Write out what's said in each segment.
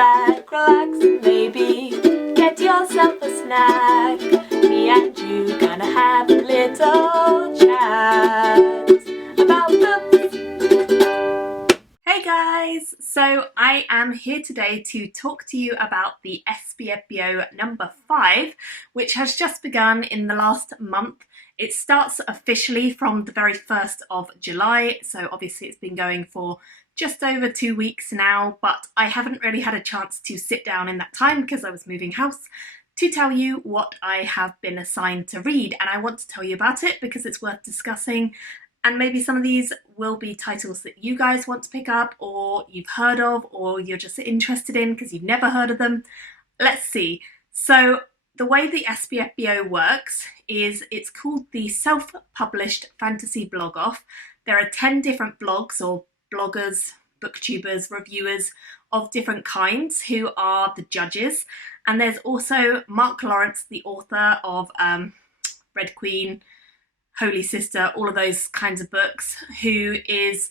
back, relax, and maybe get yourself a snack. Me and you gonna have a little chat about books. Hey guys! So I am here today to talk to you about the SPFBO number 5, which has just begun in the last month. It starts officially from the very 1st of July, so obviously it's been going for just over 2 weeks now, but I haven't really had a chance to sit down in that time because I was moving house to tell you what I have been assigned to read, and I want to tell you about it because it's worth discussing, and maybe some of these will be titles that you guys want to pick up or you've heard of or you're just interested in because you've never heard of them. Let's see. So the way the SPFBO works is it's called the Self-Published Fantasy Blog Off. There are 10 different blogs or bloggers, booktubers, reviewers of different kinds who are the judges. And there's also Mark Lawrence, the author of Red Queen, Holy Sister, all of those kinds of books, who is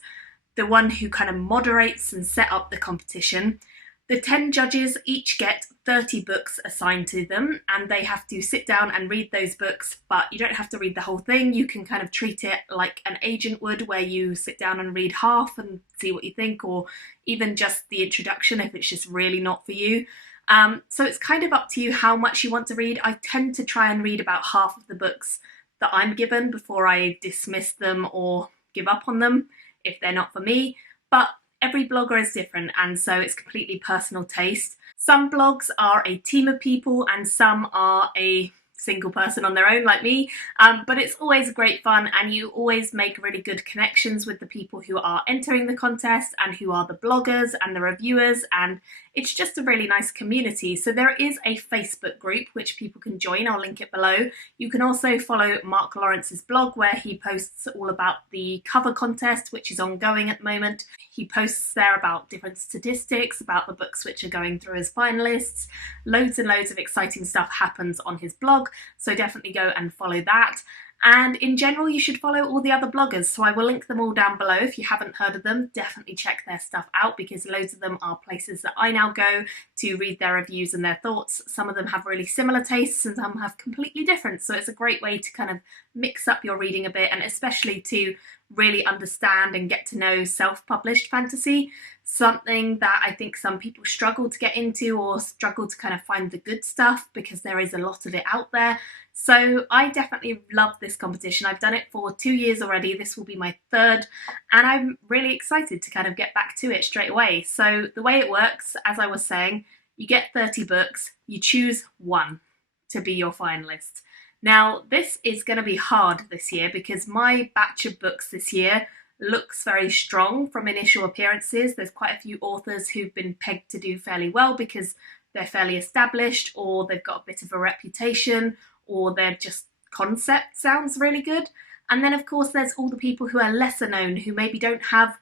the one who kind of moderates and set up the competition. The 10 judges each get 30 books assigned to them, and they have to sit down and read those books, but you don't have to read the whole thing. You can kind of treat it like an agent would, where you sit down and read half and see what you think, or even just the introduction if it's just really not for you. So it's kind of up to you how much you want to read. I tend to try and read about half of the books that I'm given before I dismiss them or give up on them if they're not for me, but every blogger is different, and so it's completely personal taste. Some blogs are a team of people and some are a single person on their own like me, but it's always great fun, and you always make really good connections with the people who are entering the contest and who are the bloggers and the reviewers, and it's just a really nice community. So there is a Facebook group which people can join. I'll link it below. You can also follow Mark Lawrence's blog where he posts all about the cover contest, which is ongoing at the moment. He posts there about different statistics, about the books which are going through as finalists. Loads and loads of exciting stuff happens on his blog, so definitely go and follow that. And in general, you should follow all the other bloggers, so I will link them all down below. If you haven't heard of them, definitely check their stuff out, because loads of them are places that I now go to read their reviews and their thoughts. Some of them have really similar tastes and some have completely different, so it's a great way to kind of mix up your reading a bit, and especially to really understand and get to know self-published fantasy, something that I think some people struggle to get into or struggle to kind of find the good stuff because there is a lot of it out there. So I definitely love this competition. I've done it for 2 years already. This will be my 3rd, and I'm really excited to kind of get back to it straight away. So the way it works, as I was saying, you get 30 books, you choose one to be your finalist. Now, this is going to be hard this year because my batch of books this year looks very strong from initial appearances. There's quite a few authors who've been pegged to do fairly well because they're fairly established, or they've got a bit of a reputation, or their just concept sounds really good. And then of course there's all the people who are lesser known, who maybe don't have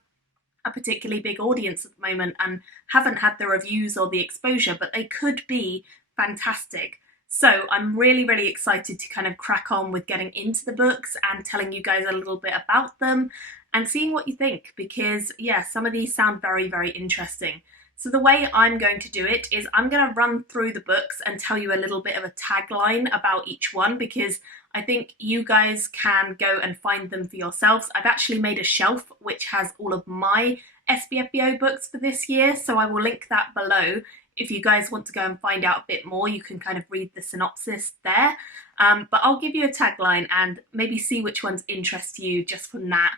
a particularly big audience at the moment and haven't had the reviews or the exposure, but they could be fantastic. So I'm really, really excited to kind of crack on with getting into the books and telling you guys a little bit about them and seeing what you think, because yeah, some of these sound very, very interesting. So the way I'm going to do it is I'm going to run through the books and tell you a little bit of a tagline about each one, because I think you guys can go and find them for yourselves. I've actually made a shelf which has all of my SPFBO books for this year, so I will link that below. If you guys want to go and find out a bit more, you can kind of read the synopsis there. But I'll give you a tagline and maybe see which ones interest you just from that,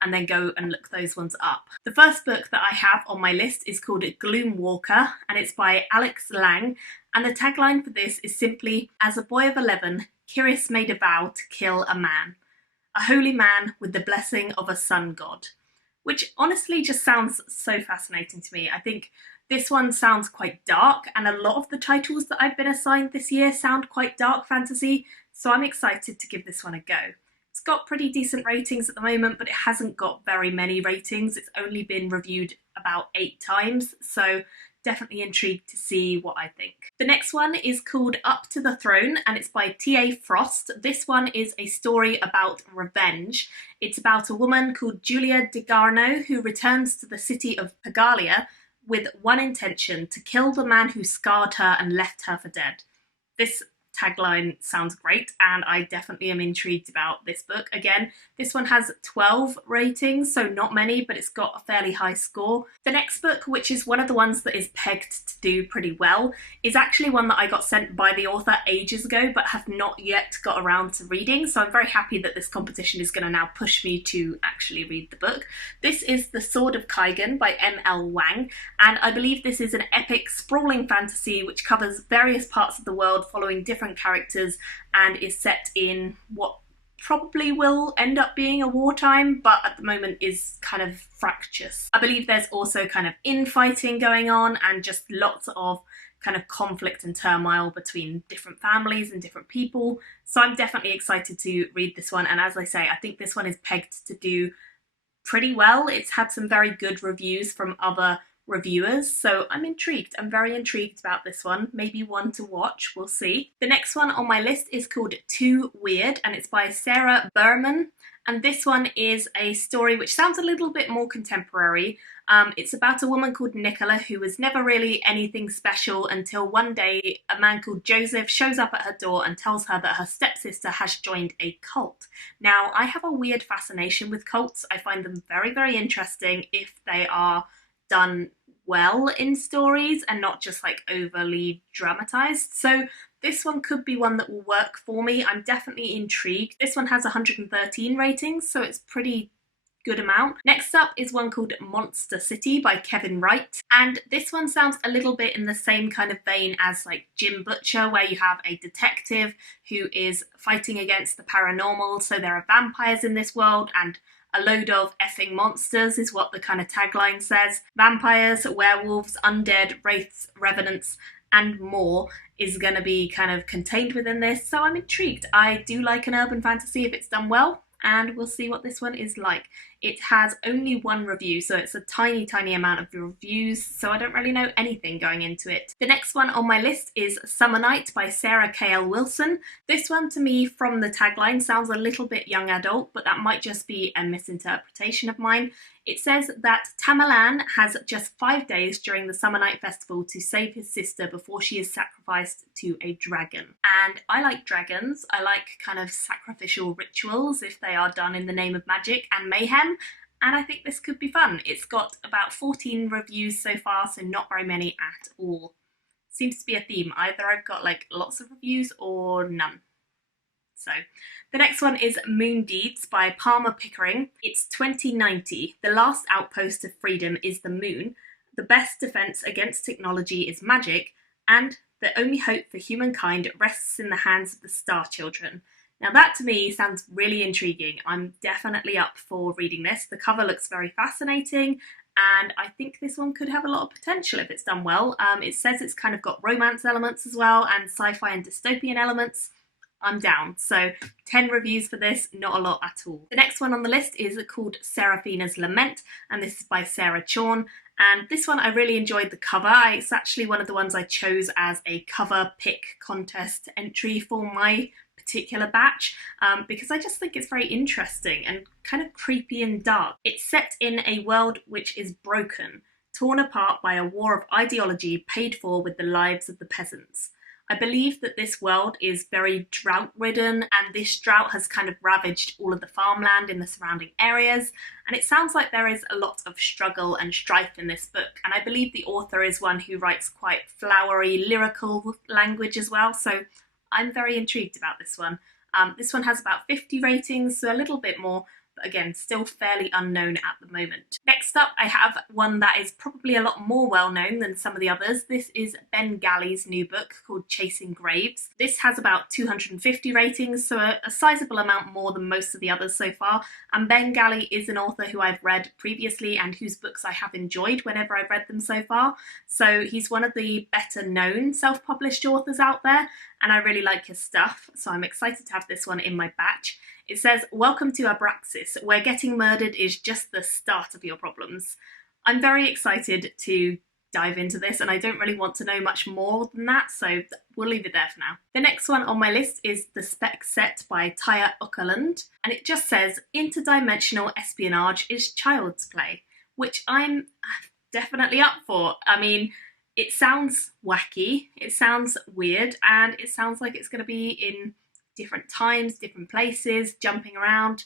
and then go and look those ones up. The first book that I have on my list is called Gloom Walker, and it's by Alex Lang, and the tagline for this is simply, "As a boy of 11, Kiris made a vow to kill a man. A holy man with the blessing of a sun god," which honestly just sounds so fascinating to me. I think this one sounds quite dark, and a lot of the titles that I've been assigned this year sound quite dark fantasy, so I'm excited to give this one a go. It's got pretty decent ratings at the moment, but it hasn't got very many ratings. It's only been reviewed about 8 times, so definitely intrigued to see what I think. The next one is called Up to the Throne, and it's by T.A. Frost. This one is a story about revenge. It's about a woman called Julia de Garno who returns to the city of Pagalia with one intention, to kill the man who scarred her and left her for dead. This tagline sounds great, and I definitely am intrigued about this book. Again, this one has 12 ratings, so not many, but it's got a fairly high score. The next book, which is one of the ones that is pegged to do pretty well, is actually one that I got sent by the author ages ago but have not yet got around to reading, so I'm very happy that this competition is going to now push me to actually read the book. This is The Sword of Kaigan by M.L. Wang, and I believe this is an epic, sprawling fantasy which covers various parts of the world following different characters and is set in what probably will end up being a wartime, but at the moment is kind of fractious. I believe there's also kind of infighting going on and just lots of kind of conflict and turmoil between different families and different people. So I'm definitely excited to read this one, and as I say, I think this one is pegged to do pretty well. It's had some very good reviews from other reviewers, so I'm intrigued. I'm very intrigued about this one. Maybe one to watch, we'll see. The next one on my list is called Too Weird, and it's by Sarah Berman, and this one is a story which sounds a little bit more contemporary. It's about a woman called Nicola who was never really anything special until one day a man called Joseph shows up at her door and tells her that her stepsister has joined a cult. Now, I have a weird fascination with cults. I find them very, very interesting if they are done well in stories and not just like overly dramatized. So this one could be one that will work for me. I'm definitely intrigued. This one has 113 ratings, so it's pretty good amount. Next up is one called Monster City by Kevin Wright, and this one sounds a little bit in the same kind of vein as like Jim Butcher, where you have a detective who is fighting against the paranormal. So there are vampires in this world and a load of effing monsters is what the kind of tagline says. Vampires, werewolves, undead, wraiths, revenants, and more is going to be kind of contained within this, so I'm intrigued. I do like an urban fantasy if it's done well, and we'll see what this one is like. It has only one review, so it's a tiny, tiny amount of reviews, so I don't really know anything going into it. The next one on my list is Summer Night by Sarah K.L. Wilson. This one, to me, from the tagline, sounds a little bit young adult, but that might just be a misinterpretation of mine. It says that Tamerlan has just 5 days during the Summer Night Festival to save his sister before she is sacrificed to a dragon. And I like dragons. I like kind of sacrificial rituals if they are done in the name of magic and mayhem, and I think this could be fun. It's got about 14 reviews so far, so not very many at all. Seems to be a theme. Either I've got like lots of reviews or none. So the next one is Moon Deeds by Palmer Pickering. It's 2090. The last outpost of freedom is the moon. The best defense against technology is magic, and the only hope for humankind rests in the hands of the Star Children. Now that to me sounds really intriguing. I'm definitely up for reading this. The cover looks very fascinating, and I think this one could have a lot of potential if it's done well. It says it's kind of got romance elements as well, and sci-fi and dystopian elements. I'm down. So 10 reviews for this, not a lot at all. The next one on the list is called Sarafinas Lament, and this is by Sarah Chorn. And this one, I really enjoyed the cover. It's actually one of the ones I chose as a cover pick contest entry for my particular batch, because I just think it's very interesting and kind of creepy and dark. It's set in a world which is broken, torn apart by a war of ideology paid for with the lives of the peasants. I believe that this world is very drought-ridden, and this drought has kind of ravaged all of the farmland in the surrounding areas, and it sounds like there is a lot of struggle and strife in this book, and I believe the author is one who writes quite flowery, lyrical language as well, so I'm very intrigued about this one. This one has about 50 ratings, so a little bit more, but again, still fairly unknown at the moment. Next up, I have one that is probably a lot more well-known than some of the others. This is Ben Galley's new book called Chasing Graves. This has about 250 ratings, so a sizable amount more than most of the others so far. And Ben Galley is an author who I've read previously and whose books I have enjoyed whenever I've read them so far. So he's one of the better known self-published authors out there, and I really like his stuff, so I'm excited to have this one in my batch. It says, "Welcome to Abraxas, where getting murdered is just the start of your problems." I'm very excited to dive into this, and I don't really want to know much more than that, so we'll leave it there for now. The next one on my list is The Spec Set by Taya Okerlund, and it just says, "Interdimensional espionage is child's play," which I'm definitely up for. I mean, it sounds wacky, it sounds weird, and it sounds like it's going to be in different times, different places, jumping around.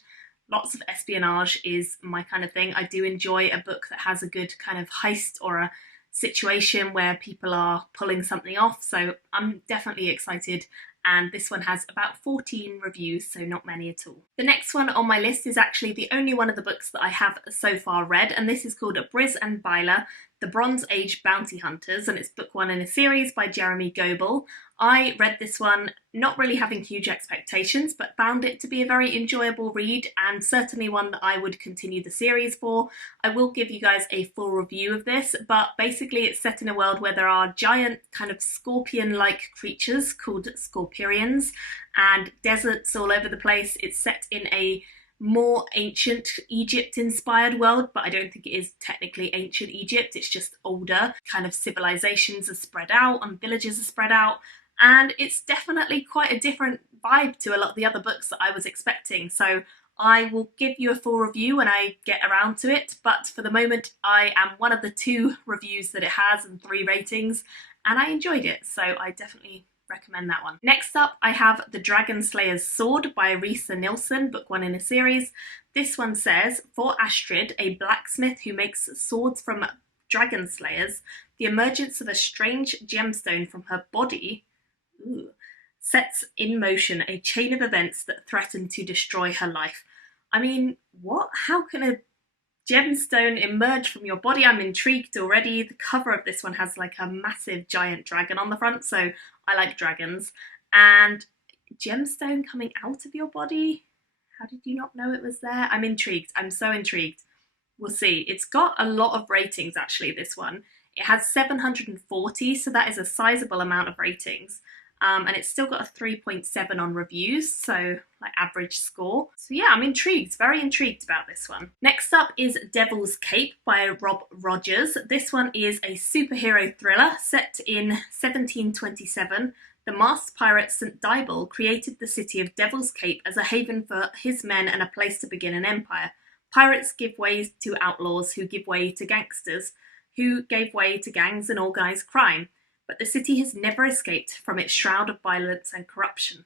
Lots of espionage is my kind of thing. I do enjoy a book that has a good kind of heist or a situation where people are pulling something off, so I'm definitely excited. And this one has about 14 reviews, so not many at all. The next one on my list is actually the only one of the books that I have so far read, and this is called Briz and Byler, The Bronze Age Bounty Hunters, and it's book one in a series by Jeremy Goebel. I read this one not really having huge expectations, but found it to be a very enjoyable read, and certainly one that I would continue the series for. I will give you guys a full review of this, but basically it's set in a world where there are giant kind of scorpion-like creatures called Scorpions, and deserts all over the place. It's set in a more ancient Egypt-inspired world, but I don't think it is technically ancient Egypt, it's just older. Kind of civilizations are spread out and villages are spread out, and it's definitely quite a different vibe to a lot of the other books that I was expecting. So I will give you a full review when I get around to it, but for the moment I am one of the 2 reviews that it has and 3 ratings, and I enjoyed it, so I definitely recommend that one. Next up, I have The Dragon Slayer's Sword by Risa Nilsson, book one in a series. This one says, for Astrid, a blacksmith who makes swords from dragon slayers, the emergence of a strange gemstone from her body sets in motion a chain of events that threaten to destroy her life. I mean, what? How can a gemstone emerge from your body? I'm intrigued already. The cover of this one has like a massive giant dragon on the front, so I like dragons. And gemstone coming out of your body? How did you not know it was there? I'm intrigued. I'm so intrigued. We'll see. It's got a lot of ratings actually, this one. It has 740, so that is a sizable amount of ratings. And it's still got a 3.7 on reviews, so like average score. So yeah, I'm intrigued, very intrigued about this one. Next up is Devil's Cape by Rob Rogers. This one is a superhero thriller set in 1727. The masked pirate St. Dibal created the city of Devil's Cape as a haven for his men and a place to begin an empire. Pirates give way to outlaws who give way to gangsters, who gave way to gangs and organised crime. But the city has never escaped from its shroud of violence and corruption.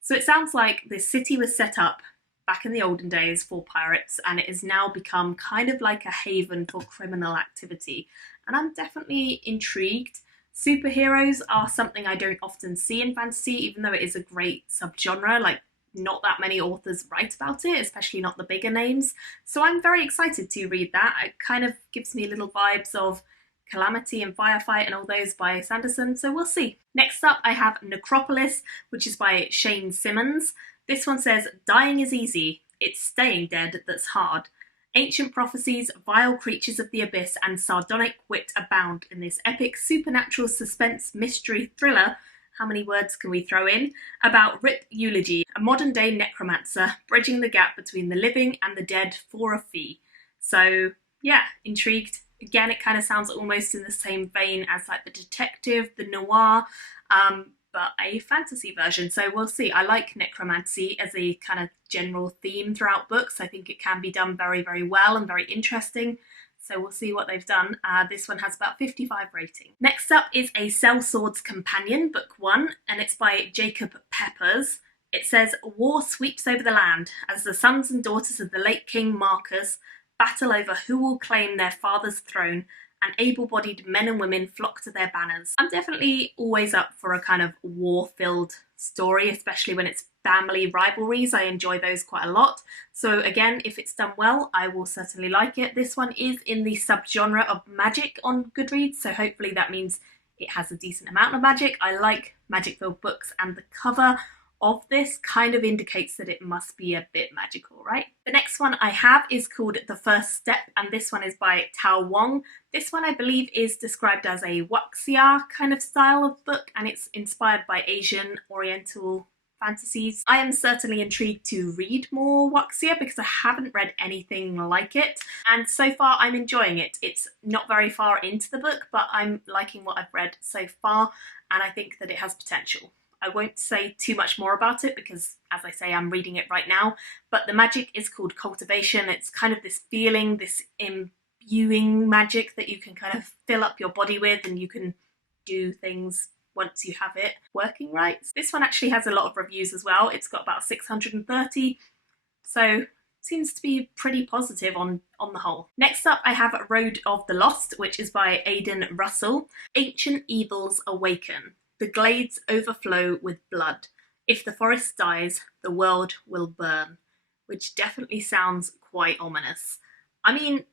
So it sounds like this city was set up back in the olden days for pirates, and it has now become kind of like a haven for criminal activity. And I'm definitely intrigued. Superheroes are something I don't often see in fantasy, even though it is a great subgenre. Like, not that many authors write about it, especially not the bigger names. So I'm very excited to read that. It kind of gives me little vibes of Calamity and Firefight and all those by Sanderson, so we'll see. Next up I have Necropolis, which is by Shane Simmons. This one says, dying is easy, it's staying dead that's hard. Ancient prophecies, vile creatures of the abyss and sardonic wit abound in this epic supernatural suspense mystery thriller, how many words can we throw in, about Rip Eulogy, a modern day necromancer bridging the gap between the living and the dead for a fee. So yeah, intrigued. Again, it kind of sounds almost in the same vein as like the detective, the noir, but a fantasy version. So we'll see. I like necromancy as a kind of general theme throughout books. I think it can be done very, very well and very interesting. So we'll see what they've done. This one has about 55 rating. Next up is A Sellsword's Companion, book one, and it's by Jacob Peppers. It says, war sweeps over the land as the sons and daughters of the late King Marcus battle over who will claim their father's throne, and able-bodied men and women flock to their banners. I'm definitely always up for a kind of war-filled story, especially when it's family rivalries. I enjoy those quite a lot. So again, if it's done well, I will certainly like it. This one is in the subgenre of magic on Goodreads, so hopefully that means it has a decent amount of magic. I like magic-filled books, and the cover of this kind of indicates that it must be a bit magical, right? The next one I have is called The First Step, and this one is by Tao Wong. This one I believe is described as a wuxia kind of style of book, and it's inspired by Asian Oriental fantasies. I am certainly intrigued to read more wuxia because I haven't read anything like it, and so far I'm enjoying it. It's not very far into the book, but I'm liking what I've read so far, and I think that it has potential. I won't say too much more about it because, as I say, I'm reading it right now, but the magic is called cultivation. It's kind of this feeling, this imbuing magic that you can kind of fill up your body with, and you can do things once you have it working right. This one actually has a lot of reviews as well. It's got about 630, so seems to be pretty positive on the whole. Next up, I have Road of the Lost, which is by Aidan Russell. Ancient evils awaken. The glades overflow with blood. If the forest dies, the world will burn. Which definitely sounds quite ominous. I mean,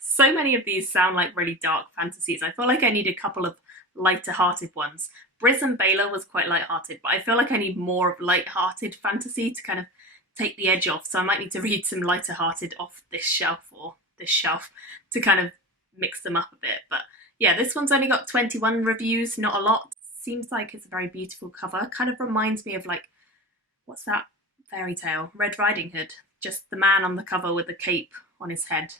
so many of these sound like really dark fantasies. I feel like I need a couple of lighter-hearted ones. Briz and Baylor was quite light-hearted, but I feel like I need more of light-hearted fantasy to kind of take the edge off, so I might need to read some lighter-hearted off this shelf to kind of mix them up a bit. But yeah, this one's only got 21 reviews, not a lot. Seems like it's a very beautiful cover. Kind of reminds me of, like, what's that fairy tale? Red Riding Hood. Just the man on the cover with the cape on his head.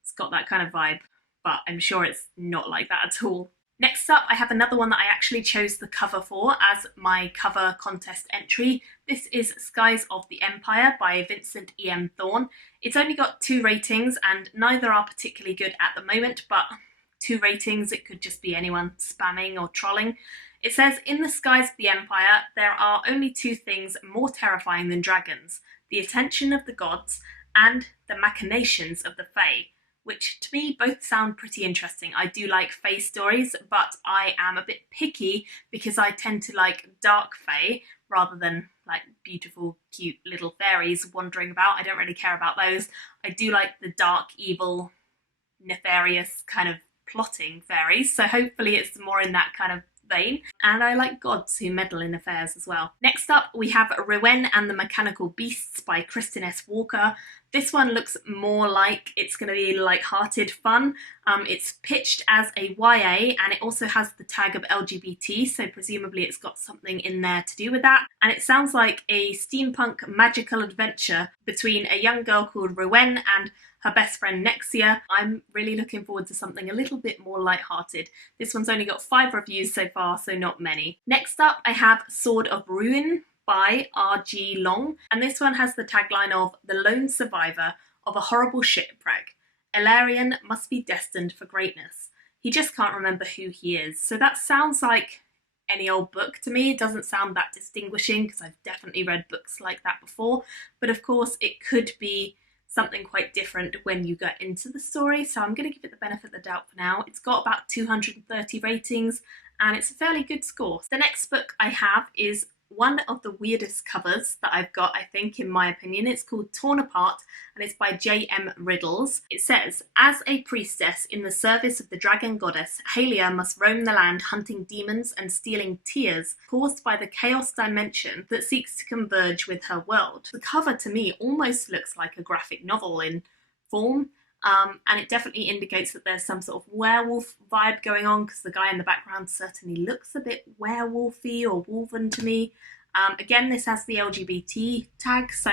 It's got that kind of vibe, but I'm sure it's not like that at all. Next up, I have another one that I actually chose the cover for as my cover contest entry. This is Skies of the Empire by Vincent E.M. Thorne. It's only got 2 ratings and neither are particularly good at the moment, but 2 ratings, it could just be anyone spamming or trolling. It says, in the skies of the Empire, there are only 2 things more terrifying than dragons: the attention of the gods and the machinations of the Fae. Which to me both sound pretty interesting. I do like Fae stories, but I am a bit picky because I tend to like dark Fae rather than like beautiful, cute little fairies wandering about. I don't really care about those. I do like the dark, evil, nefarious kind of plotting fairies, so hopefully it's more in that kind of vein. And I like gods who meddle in affairs as well. Next up, we have Brewin and the Mechanical Beasts by Kristen S. Walker. This one looks more like it's going to be light-hearted fun. It's pitched as a YA and it also has the tag of LGBT, so presumably it's got something in there to do with that. And it sounds like a steampunk magical adventure between a young girl called Brewin and her best friend Nexia. I'm really looking forward to something a little bit more light-hearted. This one's only got 5 reviews so far, so not many. Next up, I have Sword of Brewin by R.G. Long, and this one has the tagline of "The lone survivor of a horrible shipwreck. Ilarion must be destined for greatness. He just can't remember who he is." So that sounds like any old book to me. It doesn't sound that distinguishing because I've definitely read books like that before, but of course it could be something quite different when you get into the story, so I'm going to give it the benefit of the doubt for now. It's got about 230 ratings and it's a fairly good score. The next book I have is one of the weirdest covers that I've got, I think, in my opinion. It's called Torn Apart and it's by J.M. Riddles. It says, as a priestess in the service of the dragon goddess, Halia must roam the land hunting demons and stealing tears caused by the chaos dimension that seeks to converge with her world. The cover to me almost looks like a graphic novel in form. And it definitely indicates that there's some sort of werewolf vibe going on because the guy in the background certainly looks a bit werewolfy or wolven to me. Again, this has the LGBT tag, so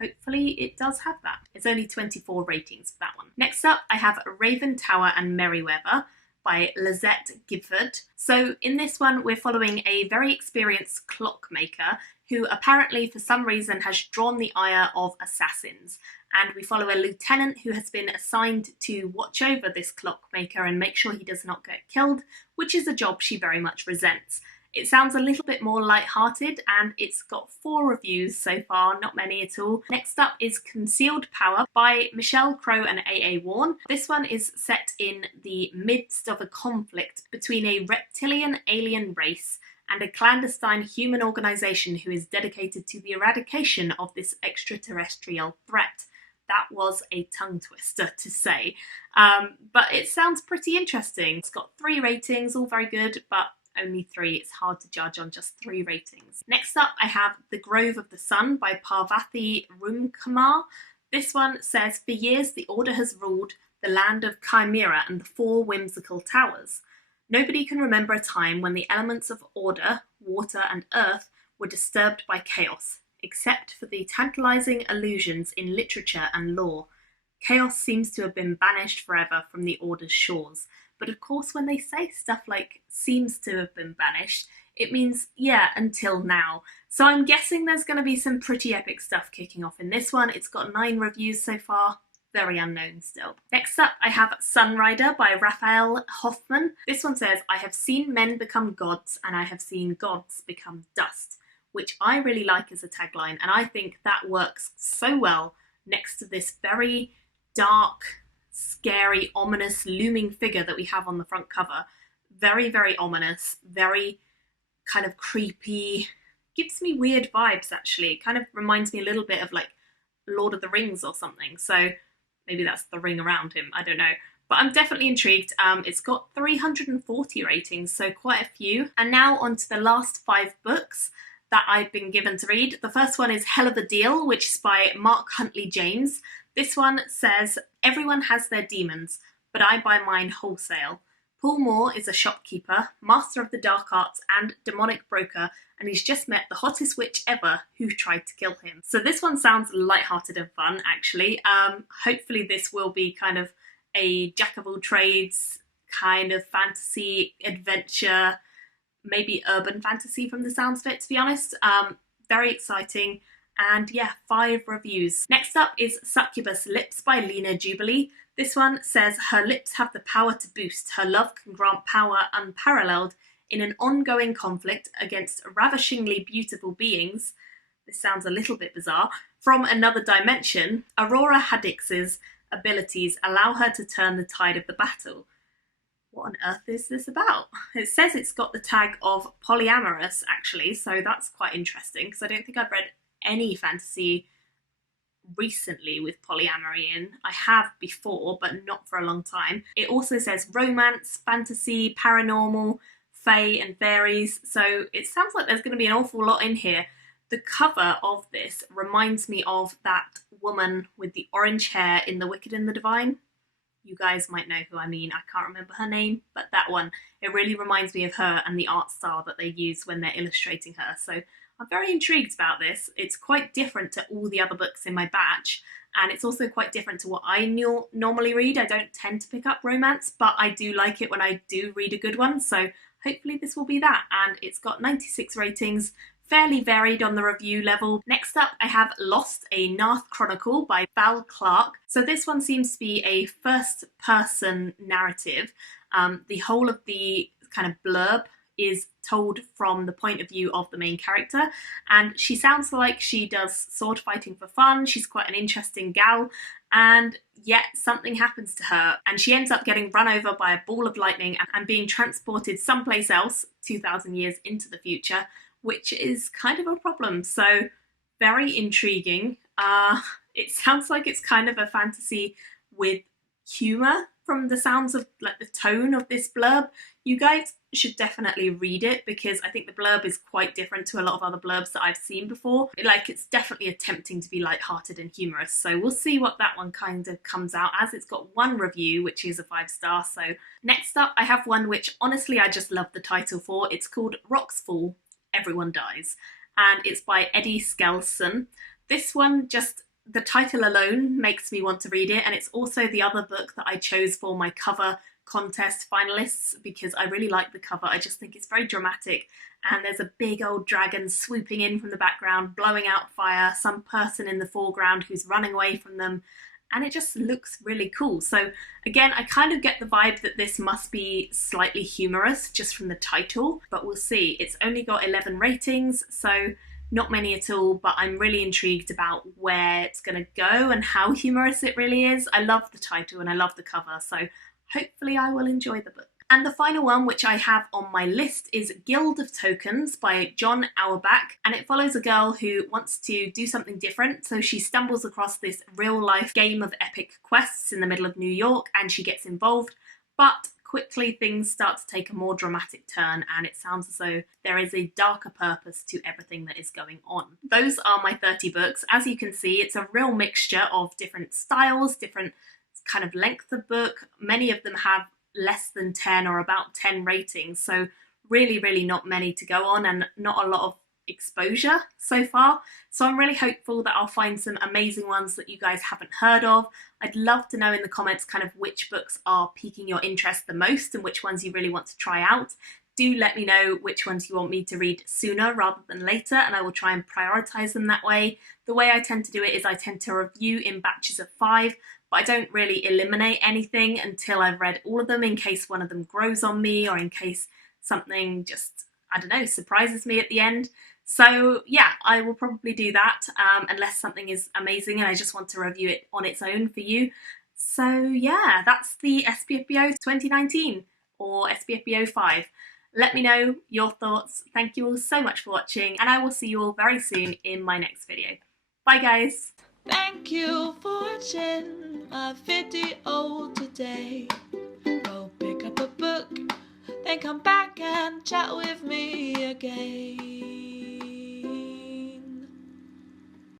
hopefully it does have that. It's only 24 ratings for that one. Next up, I have Raven Tower and Merryweather by Lizette Gifford. So in this one, we're following a very experienced clockmaker who apparently for some reason has drawn the ire of assassins. And we follow a lieutenant who has been assigned to watch over this clockmaker and make sure he does not get killed, which is a job she very much resents. It sounds a little bit more light-hearted and it's got 4 reviews so far, not many at all. Next up is Concealed Power by Michelle Crow and A.A. Warren. This one is set in the midst of a conflict between a reptilian alien race and a clandestine human organisation who is dedicated to the eradication of this extraterrestrial threat. That was a tongue twister to say, but it sounds pretty interesting. It's got 3 ratings, all very good, but only 3. It's hard to judge on just 3 ratings. Next up, I have The Grove of the Sun by Parvathy Rumkumar. This one says, for years the Order has ruled the land of Chimera and the 4 whimsical towers. Nobody can remember a time when the elements of order, water and earth were disturbed by chaos, except for the tantalizing allusions in literature and lore. Chaos seems to have been banished forever from the Order's shores. But of course, when they say stuff like seems to have been banished, it means, yeah, until now. So I'm guessing there's going to be some pretty epic stuff kicking off in this one. It's got 9 reviews so far. very unknown still. Next up, I have Sunrider by Raphael Hoffman. This one says, I have seen men become gods and I have seen gods become dust, which I really like as a tagline, and I think that works so well next to this very dark, scary, ominous, looming figure that we have on the front cover. Very, very ominous, very kind of creepy, gives me weird vibes actually. It kind of reminds me a little bit of like Lord of the Rings or something, so maybe that's the ring around him, I don't know. But I'm definitely intrigued. It's got 340 ratings, so quite a few. And now on to the last 5 books that I've been given to read. The first one is Hell of a Deal, which is by Mark Huntley James. This one says, everyone has their demons, but I buy mine wholesale. Paul Moore is a shopkeeper, master of the dark arts and demonic broker, and he's just met the hottest witch ever who tried to kill him. So this one sounds lighthearted and fun, actually. Hopefully this will be kind of a jack of all trades, kind of fantasy, adventure, maybe urban fantasy from the sounds of it, to be honest. Very exciting. And yeah, 5 reviews. Next up is Succubus Lips by Lena Jubilee. This one says, her lips have the power to boost. Her love can grant power unparalleled in an ongoing conflict against ravishingly beautiful beings. This sounds a little bit bizarre. From another dimension, Aurora Haddix's abilities allow her to turn the tide of the battle. What on earth is this about? It says it's got the tag of polyamorous, actually, so that's quite interesting, because I don't think I've read any fantasy recently with polyamory in. I have before, but not for a long time. It also says romance, fantasy, paranormal, fae and fairies, so it sounds like there's going to be an awful lot in here. The cover of this reminds me of that woman with the orange hair in The Wicked and the Divine. You guys might know who I mean. I can't remember her name, but that one. It really reminds me of her and the art style that they use when they're illustrating her. So I'm very intrigued about this. It's quite different to all the other books in my batch, and it's also quite different to what I normally read. I don't tend to pick up romance, but I do like it when I do read a good one, so hopefully this will be that. And it's got 96 ratings, fairly varied on the review level. Next up, I have Lost, a Narth Chronicle by Val Clark. So this one seems to be a first-person narrative. The whole of the kind of blurb is told from the point of view of the main character, and she sounds like she does sword fighting for fun. She's quite an interesting gal, and yet something happens to her and she ends up getting run over by a ball of lightning and being transported someplace else 2,000 years into the future, which is kind of a problem. So very intriguing. It sounds like it's kind of a fantasy with humour from the sounds of like the tone of this blurb. You guys should definitely read it, because I think the blurb is quite different to a lot of other blurbs that I've seen before. Like, it's definitely attempting to be lighthearted and humorous, so we'll see what that one kind of comes out as. It's got 1 review, which is a 5-star. So next up, I have one which honestly I just love the title for. It's called Rocks Fall, Everyone Dies, and it's by Eddie Skelson. This one, just the title alone makes me want to read it, and it's also the other book that I chose for my cover contest finalists, because I really like the cover. I just think it's very dramatic, and there's a big old dragon swooping in from the background, blowing out fire, some person in the foreground who's running away from them, and it just looks really cool. So again, I kind of get the vibe that this must be slightly humorous just from the title, but we'll see. It's only got 11 ratings, so not many at all, but I'm really intrigued about where it's going to go and how humorous it really is. I love the title and I love the cover, so hopefully I will enjoy the book. And the final one which I have on my list is Guild of Tokens by John Auerbach, and it follows a girl who wants to do something different, so she stumbles across this real-life game of epic quests in the middle of New York and she gets involved, but quickly things start to take a more dramatic turn, and it sounds as though there is a darker purpose to everything that is going on. Those are my 30 books. As you can see, it's a real mixture of different styles, different kind of length of book. Many of them have less than 10 or about 10 ratings, so really not many to go on and not a lot of exposure so far. So I'm really hopeful that I'll find some amazing ones that you guys haven't heard of. I'd love to know in the comments kind of which books are piquing your interest the most and which ones you really want to try out. Do let me know which ones you want me to read sooner rather than later, and I will try and prioritise them that way. The way I tend to do it is I tend to review in batches of 5, but but I don't really eliminate anything until I've read all of them, in case one of them grows on me, or in case something just, I don't know, surprises me at the end. So yeah, I will probably do that, unless something is amazing and I just want to review it on its own for you. So yeah, that's the SPFBO 2019, or SPFBO 5. Let me know your thoughts. Thank you all so much for watching, and I will see you all very soon in my next video. Bye guys! Thank you for watching my video today. Go pick up a book, then come back and chat with me again.